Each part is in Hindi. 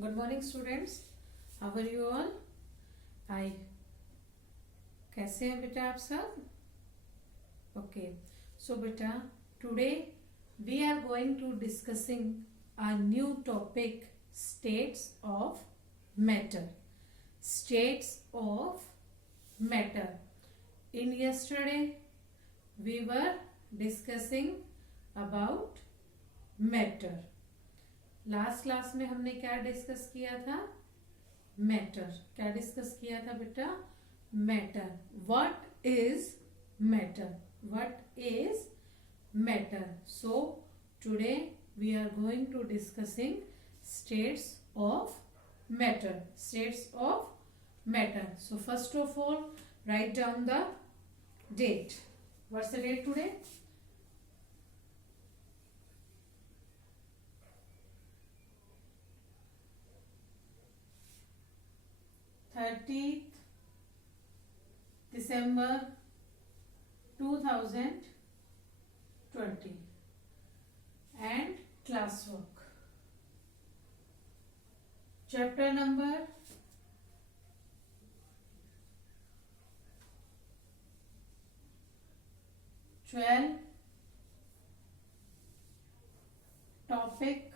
Good morning students. How are you all? I कैसे हैं बेटा आप सब? Okay. So बेटा, today we are going to discussing a new topic, states of matter. States of matter. In yesterday we were discussing about matter. Last class में हमने क्या डिस्कस किया था? मैटर. क्या डिस्कस किया था बेटा? Matter. What is matter? What is matter? So today we are going to discussing states of matter. States of matter. So first of all write down the date. What's the date today? 30th December 2020 and classwork. Chapter number 12. Topic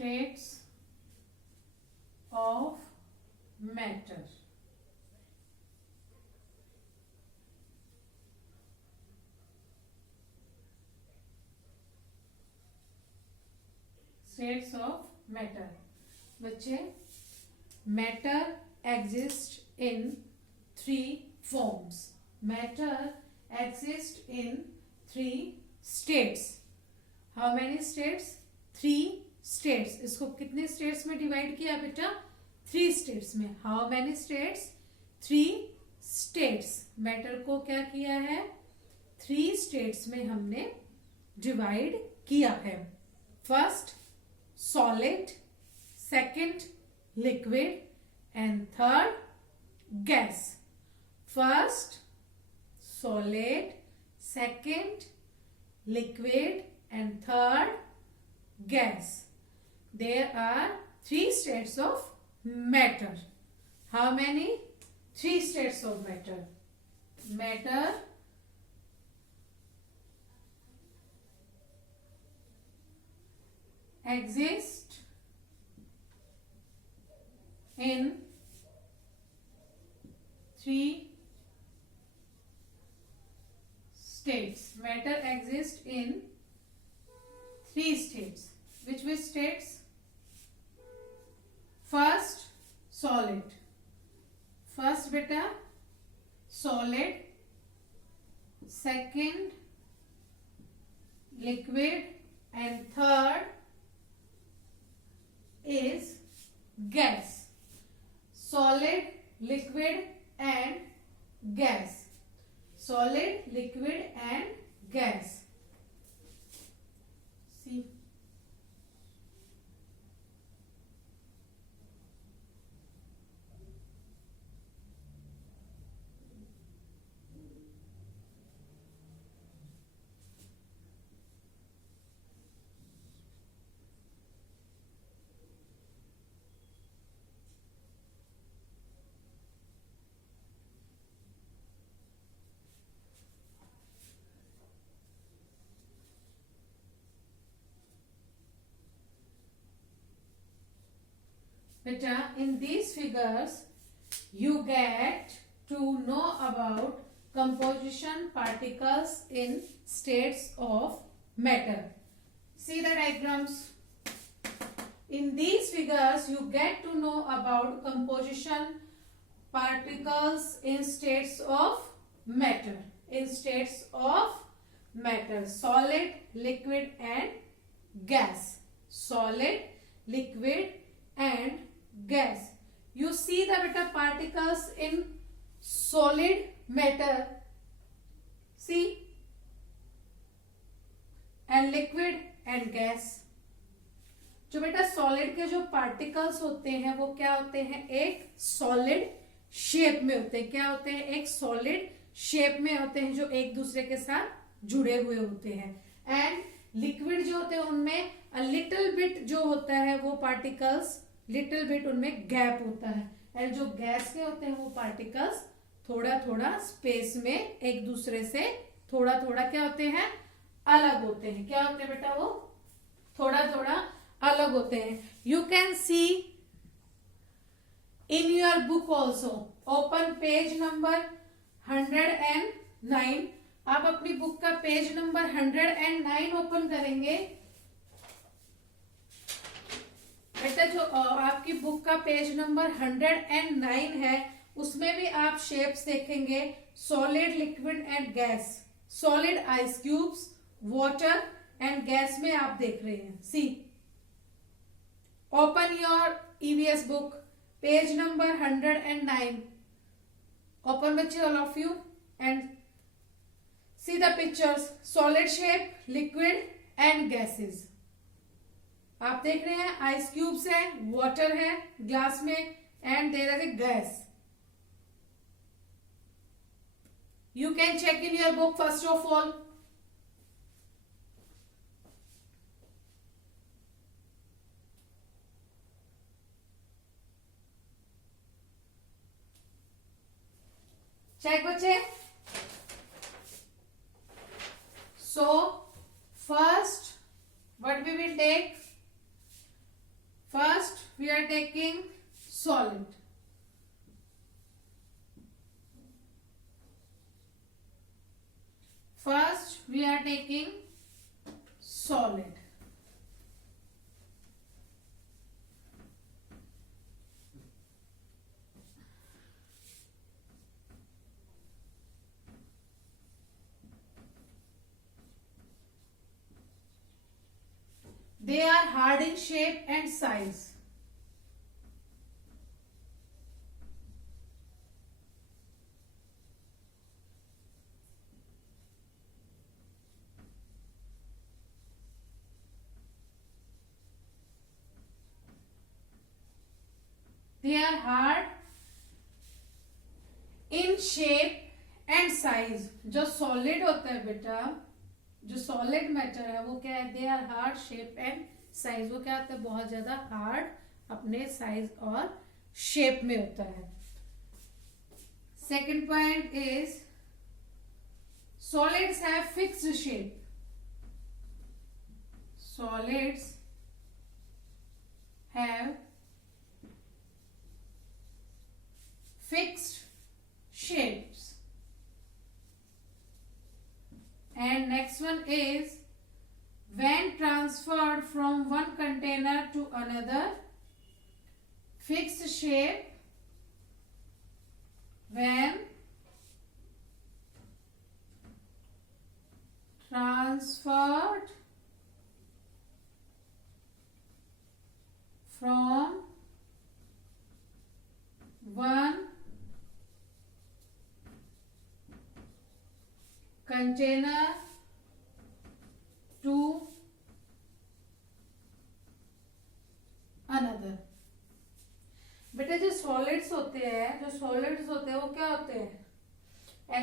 states of matter. States of matter. बच्चे, matter exists in three forms. Matter exists in three states. How many states? Three states. इसको कितने states में डिवाइड किया बेटा? 3 states में. How many states? 3 states. Matter को क्या किया है? 3 states में हमने डिवाइड किया है. First solid, second liquid and third gas. First solid, second liquid and third gas. There are 3 states of matter. How many? 3 states of matter. Matter exists in 3 states. Matter exists in 3 states. Which states? First solid. First beta solid, second liquid and third is gas. Solid, liquid and gas. Solid, liquid and gas. See. Beta, in these figures you get to know about composition particles in states of matter. See the diagrams. In these figures you get to know about composition particles in states of matter. In states of matter. Solid, liquid and gas. Solid, liquid and gas. You see the beta particles in solid matter. See, and liquid and gas. जो बेटा सॉलिड के जो पार्टिकल्स होते हैं वो क्या होते हैं? एक सॉलिड शेप में होते हैं। क्या होते हैं? एक सॉलिड शेप में होते हैं जो एक दूसरे के साथ जुड़े हुए होते हैं। एंड लिक्विड जो होते हैं उनमें अ लिटिल बिट जो होता है वो पार्टिकल्स, लिटिल बिट उनमें गैप होता है। एंड जो गैस के होते हैं वो पार्टिकल्स थोड़ा थोड़ा स्पेस में एक दूसरे से थोड़ा थोड़ा क्या होते हैं? अलग होते हैं। क्या होते हैं बेटा? वो थोड़ा थोड़ा अलग होते हैं। You can see in your book also, open page number 109। आप अपनी बुक का पेज नंबर 109 ओपन करेंगे। बेटा जो आपकी बुक का पेज नंबर 109 है उसमें भी आप शेप्स देखेंगे, solid, liquid and gas. Solid ice cubes, water and gas में आप देख रहे हैं। See, open your EVS book, page number 109। Open बच्चे, all of you, and see the pictures, solid shape, liquid and gases. आप देख रहे हैं आइस क्यूब्स है, वाटर है ग्लास में, and there is a gas. You can check in your book first of all. Check बच्चे. So first what we will take? First we are taking solid. First we are taking solid. They are hard in shape and size. They are hard in shape and size. जो solid होता है बेटा, जो solid matter है वो क्या है? They are hard shape and size. वो क्या होता है? बहुत ज्यादा hard अपने size और shape में होता है। Second point is solids have fixed shape. Solids have fixed shapes. And next one is when transferred from one container to another, fixed shape when transferred from one container to another. बेटा जो सॉलिड्स होते हैं वो क्या होते हैं?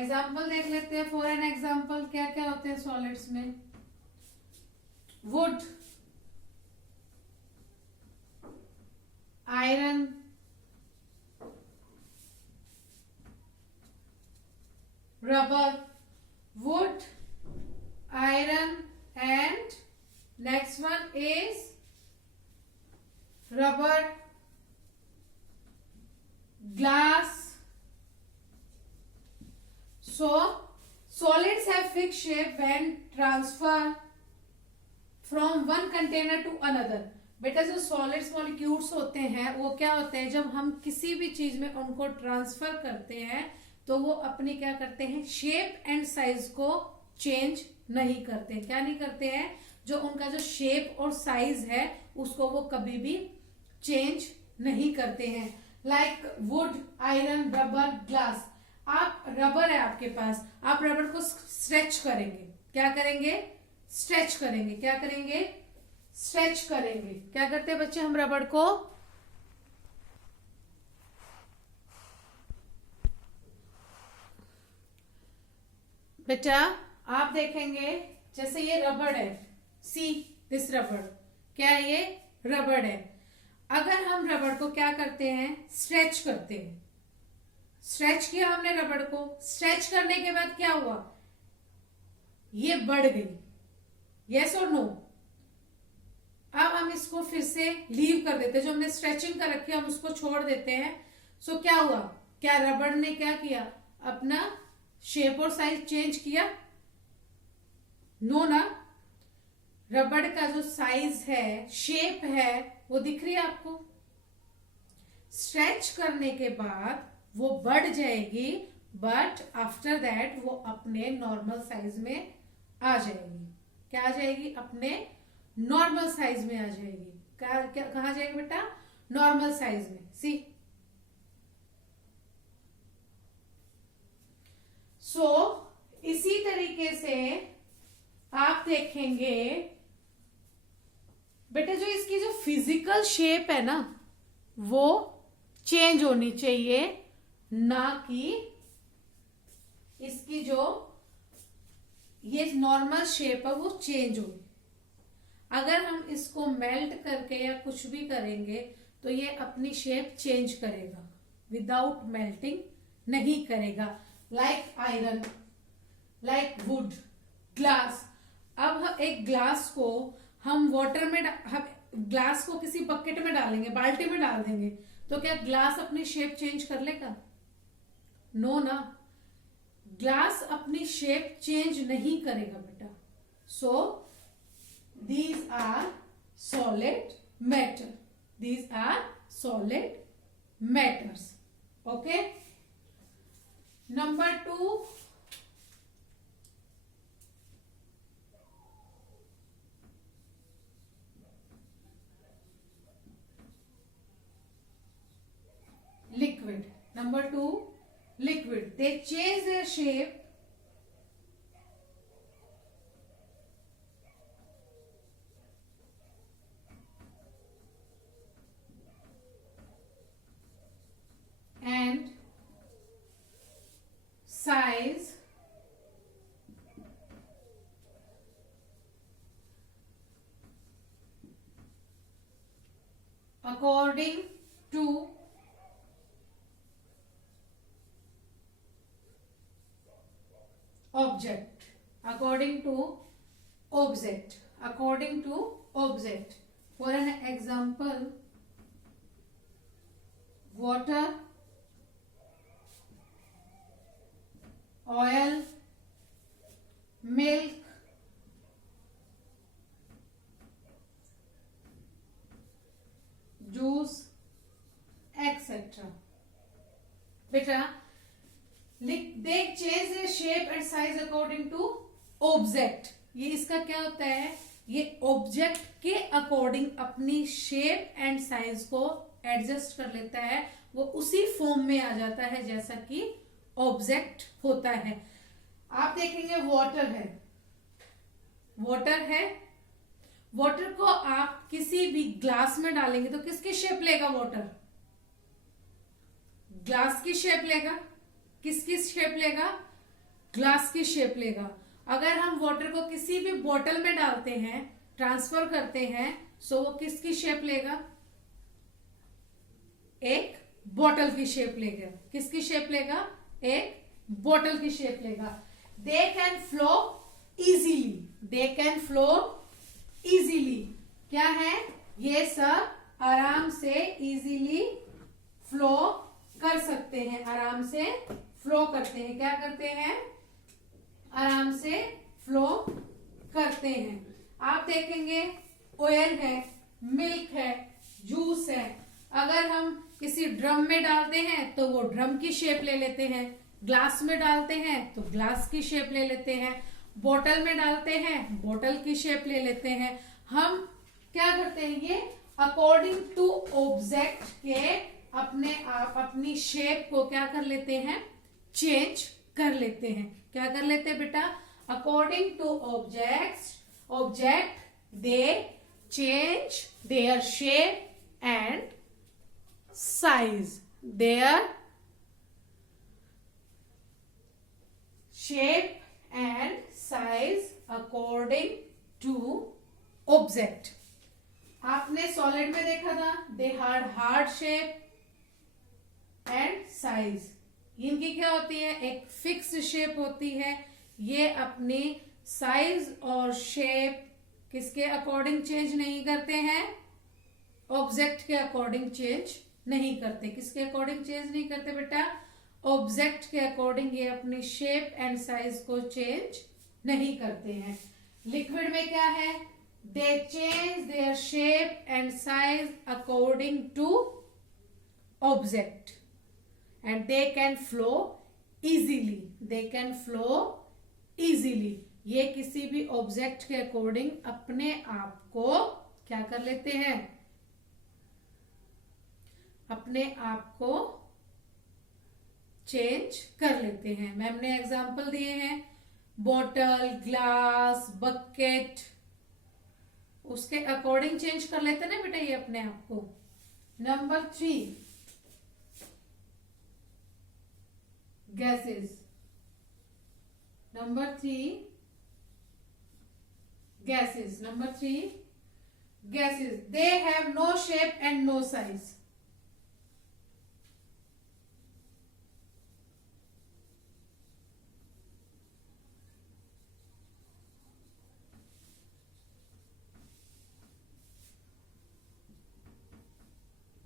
एग्जाम्पल देख लेते हैं। फॉर एन एग्जाम्पल क्या क्या होते हैं सॉलिड्स में? Would, iron, rubber, wood, iron, and next one is rubber, glass. So solids have fixed shape when transfer from one container to another. बेटा जो सॉलिड्स मॉलिक्यूल्स होते हैं वो क्या होते हैं? जब हम किसी भी चीज में उनको ट्रांसफर करते हैं तो वो अपनी क्या करते हैं? शेप एंड साइज को चेंज नहीं करते। क्या नहीं करते हैं? जो उनका जो शेप और साइज है उसको वो कभी भी चेंज नहीं करते हैं। Like would, iron, rubber, glass. आप रबर है आपके पास, आप रबर को स्ट्रेच करेंगे। क्या करेंगे? स्ट्रेच करेंगे। क्या करेंगे? स्ट्रेच करेंगे। क्या करते हैं बच्चे हम रबर को? बेटा आप देखेंगे जैसे ये रबड़ है, सी दिस रबड़, क्या ये रबड़ है। अगर हम रबड़ को क्या करते हैं, स्ट्रेच करते हैं, स्ट्रेच किया हमने रबड़ को, स्ट्रेच करने के बाद क्या हुआ, ये बढ़ गई, यस और नो। अब हम इसको फिर से लीव कर देते हैं, जो हमने स्ट्रेचिंग कर रखी है हम उसको छोड़ देते हैं। सो क्या हुआ, क्या रबड़ ने क्या किया, अपना शेप और साइज चेंज किया, नो ना। रबड़ का जो साइज है, शेप है, वो दिख रही है आपको। स्ट्रेच करने के बाद वो बढ़ जाएगी, बट आफ्टर दैट वो अपने नॉर्मल साइज में आ जाएगी। क्या आ जाएगी, अपने नॉर्मल साइज में आ जाएगी। कहा जाएगी बेटा, नॉर्मल साइज में। सी सो इसी तरीके से आप देखेंगे बेटा, जो इसकी जो फिजिकल शेप है ना, वो चेंज होनी चाहिए, ना कि इसकी जो ये नॉर्मल शेप है वो चेंज हो। अगर हम इसको मेल्ट करके या कुछ भी करेंगे तो ये अपनी शेप चेंज करेगा, विदाउट मेल्टिंग नहीं करेगा। Like iron, like would, glass. अब एक ग्लास को हम वाटर में हम ग्लास को किसी बकेट में डालेंगे, बाल्टी में डाल देंगे, तो क्या ग्लास अपनी शेप चेंज कर लेगा, नो ना। ग्लास अपनी शेप चेंज नहीं करेगा बेटा। सो these are solid matter, these are solid matters. Okay, number 2, liquid. Number 2, liquid. They change their shape and size according to object, according to object, according to object. For an example, water, oil, milk, juice, etc. बेटा they change their shape and size according to object. ये इसका क्या होता है, ये ऑब्जेक्ट के अकॉर्डिंग अपनी शेप एंड साइज को एडजस्ट कर लेता है, वो उसी फॉर्म में आ जाता है जैसा कि ऑब्जेक्ट होता है। आप देखेंगे वाटर है, वाटर है, वाटर को आप किसी भी ग्लास में डालेंगे तो किसकी शेप लेगा वाटर, ग्लास की शेप लेगा। किसकी शेप लेगा, ग्लास की शेप लेगा। अगर हम वाटर को किसी भी बोतल में डालते हैं, ट्रांसफर करते हैं, सो वो किसकी शेप लेगा, एक बोतल की शेप लेगा। किसकी शेप लेगा, एक बोतल की शेप लेगा। They can flow easily, they can flow easily. क्या है, ये सब आराम से इजीली फ्लो कर सकते हैं, आराम से फ्लो करते हैं। क्या करते हैं, आराम से फ्लो करते हैं। आप देखेंगे ऑयल है, मिल्क है, जूस है। अगर हम किसी ड्रम में डालते हैं तो वो ड्रम की शेप ले लेते हैं, ग्लास में डालते हैं तो ग्लास की शेप ले लेते हैं, बोतल में डालते हैं बोतल की शेप ले लेते हैं। हम क्या करते हैं, ये अकॉर्डिंग टू ऑब्जेक्ट के अपने आप अपनी शेप को क्या कर लेते हैं, चेंज कर लेते हैं। क्या कर लेते हैं बेटा, according to object they change their shape and size, their shape and size according to object. आपने सॉलिड में देखा था, they had hard shape and size. इनकी क्या होती है, एक फिक्स शेप होती है. ये अपनी साइज और शेप किसके अकॉर्डिंग चेंज नहीं करते हैं, ऑब्जेक्ट के अकॉर्डिंग चेंज नहीं करते. किसके अकॉर्डिंग चेंज नहीं करते बेटा, ऑब्जेक्ट के अकॉर्डिंग ये अपनी शेप एंड साइज को चेंज नहीं करते हैं. लिक्विड में क्या है, they change their shape and size according to object and they can flow easily. They can flow easily. ये किसी भी ऑब्जेक्ट के अकॉर्डिंग अपने आप को क्या कर लेते हैं, अपने आप को चेंज कर लेते हैं. मैम ने एग्जांपल दिए हैं, बॉटल, ग्लास, बकेट, उसके अकॉर्डिंग चेंज कर लेते ना बेटा ये अपने आप को. Number 3, gases. Number 3, gases. Number 3, gases. They have no shape and no size.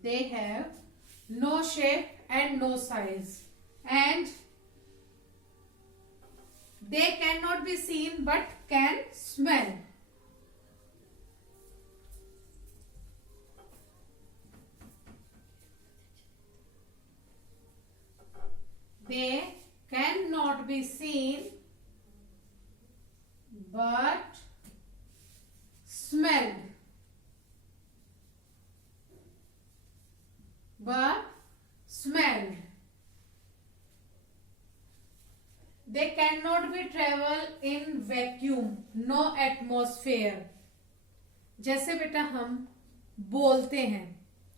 They have no shape and no size and they cannot be seen but can smell. They cannot be seen but smelled. But smelled. They cannot be travel in vacuum, no atmosphere. जैसे बेटा हम बोलते हैं,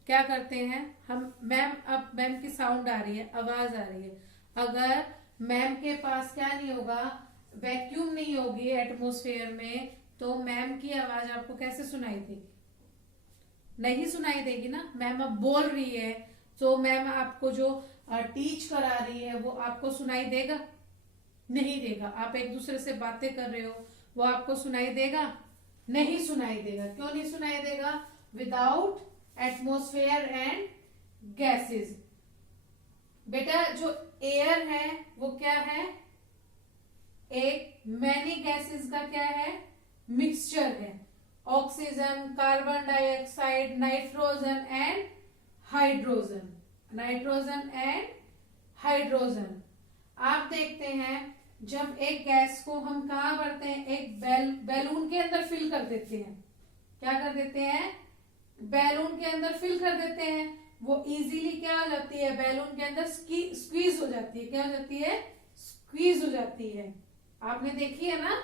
क्या करते हैं हम, मैम अब मैम की साउंड आ रही है, आवाज आ रही है. अगर मैम के पास क्या नहीं होगा, वैक्यूम नहीं होगी एटमॉस्फेयर में, तो मैम की आवाज आपको कैसे सुनाई देगी, नहीं सुनाई देगी ना. मैम अब बोल रही है तो मैम आपको जो टीच करा रही है वो आपको सुनाई देगा, नहीं देगा. आप एक दूसरे से बातें कर रहे हो, वो आपको सुनाई देगा, नहीं सुनाई देगा. क्यों नहीं सुनाई देगा, विदाउट एटमॉस्फेयर एंड गैसेस. बेटा जो एयर है वो क्या है, एक मैनी गैसेस का क्या है, मिक्सचर है. Oxygen, carbon dioxide, nitrogen and hydrogen. Nitrogen and hydrogen. आप देखते हैं जब एक गैस को हम कहाँ भरते हैं, एक बैलून के अंदर फिल कर देते हैं. क्या कर देते हैं, बैलून के अंदर फिल कर देते हैं. वो इजीली क्या हो जाती है, बैलून के अंदर स्क्वीज हो जाती है. क्या हो जाती है, स्क्वीज हो जाती है. आपने देखी है ना,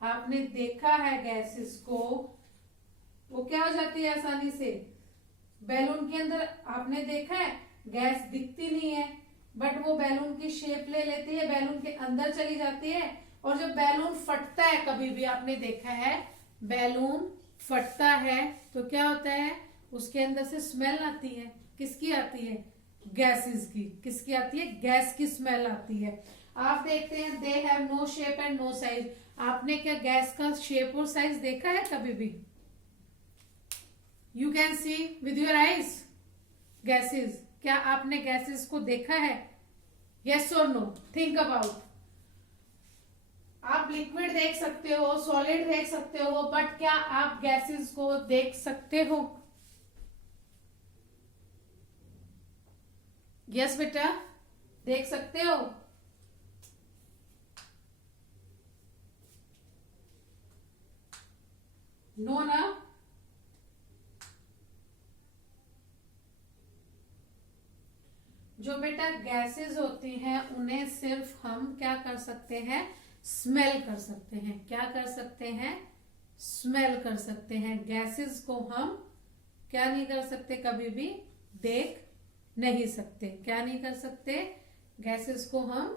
आपने देखा है गैसेस को, वो क्या हो जाती है आसानी से बैलून के अंदर. आपने देखा है गैस दिखती नहीं है बट वो बैलून की शेप ले लेती है, बैलून के अंदर चली जाती है. और जब बैलून फटता है, कभी भी आपने देखा है बैलून फटता है तो क्या होता है, उसके अंदर से स्मेल आती है. किसकी आती है, गैसेस की. किसकी आती है, गैस की स्मेल आती है. आप देखते हैं they have no shape and no size. आपने क्या गैस का शेप और साइज देखा है कभी भी, you can see with your eyes gases. क्या आपने गैसेस को देखा है, यस और नो, थिंक अबाउट. आप लिक्विड देख सकते हो, सॉलिड देख सकते हो, बट क्या आप गैसेस को देख सकते हो, यस बेटा, देख सकते हो. नो ना. जो बेटा गैसेस होती हैं उन्हें सिर्फ हम क्या कर सकते हैं, स्मेल कर सकते हैं. क्या कर सकते हैं, स्मेल कर सकते हैं. गैसेस को हम क्या नहीं कर सकते, कभी भी देख नहीं सकते. क्या नहीं कर सकते, गैसेस को हम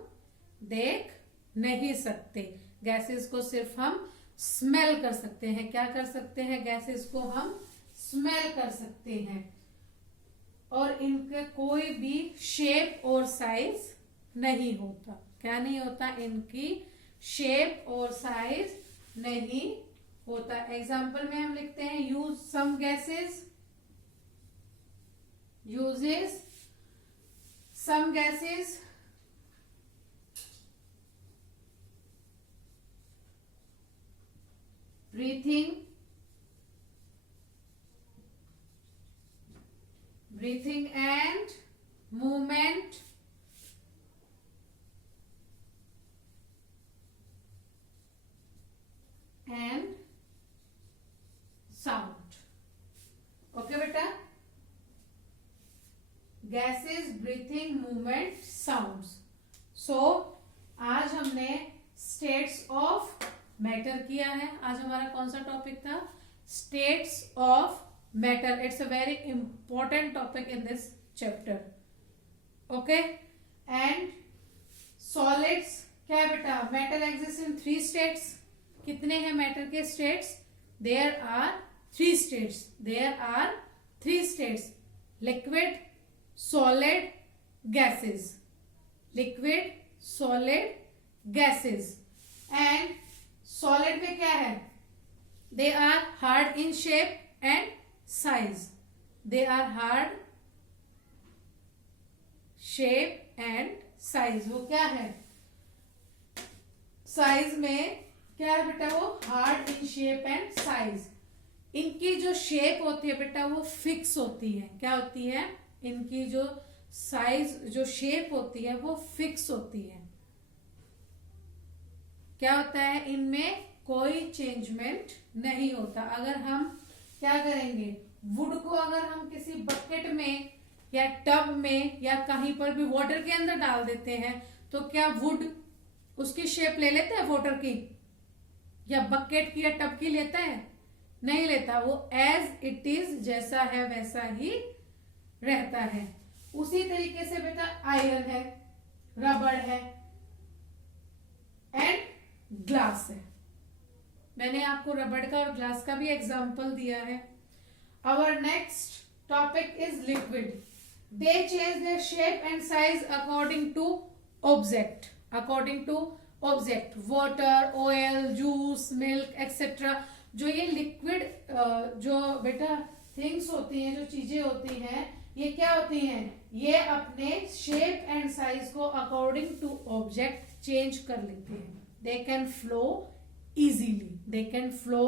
देख नहीं सकते। गैसेस को सिर्फ हम स्मेल कर सकते हैं। क्या कर सकते हैं? गैसेस को हम स्मेल कर सकते हैं। और इनके कोई भी शेप और साइज नहीं होता। क्या नहीं होता? इनकी शेप और साइज नहीं होता। एग्जाम्पल में हम लिखते हैं use some gases, uses some gases breathing and movement and sound. Okay बेटा, gases, breathing, movement, sounds. So आज हमने स्टेट्स ऑफ मैटर किया है। आज हमारा कौन सा टॉपिक था? States of matter. It's a very important topic in this chapter. Okay, and solids क्या है बेटा? Matter exist in 3 states. कितने हैं मैटर के states? There are 3 states. There are 3 states: liquid, solid, gases. Liquid, solid, gases. And solid में क्या है? They are hard in shape and size. They are hard shape and size. वो क्या है? साइज में क्या है बेटा? वो hard in shape and size. इनकी जो शेप होती है बेटा वो फिक्स होती है। क्या होती है? इनकी जो साइज, जो शेप होती है वो फिक्स होती है। क्या होता है? इनमें कोई चेंजमेंट नहीं होता। अगर हम क्या करेंगे, वुड को अगर हम किसी बकेट में या टब में या कहीं पर भी वाटर के अंदर डाल देते हैं तो क्या वुड उसकी शेप ले लेता है वाटर की, या बकेट की या टब की लेता है? नहीं लेता। वो एज इट इज, जैसा है वैसा ही रहता है। उसी तरीके से बेटा आयरन है, रबड़ है एंड ग्लास है। मैंने आपको रबड़ का और ग्लास का भी एग्जाम्पल दिया है। Our next topic is liquid. They change their shape and size according to object. According to object, water, oil, juice, milk etcetera. जो ये लिक्विड जो बेटा थिंग्स होती हैं, जो चीजें होती हैं, ये क्या होती हैं? ये अपने शेप एंड साइज को अकॉर्डिंग टू ऑब्जेक्ट चेंज कर लेते हैं। They can flow easily. They can flow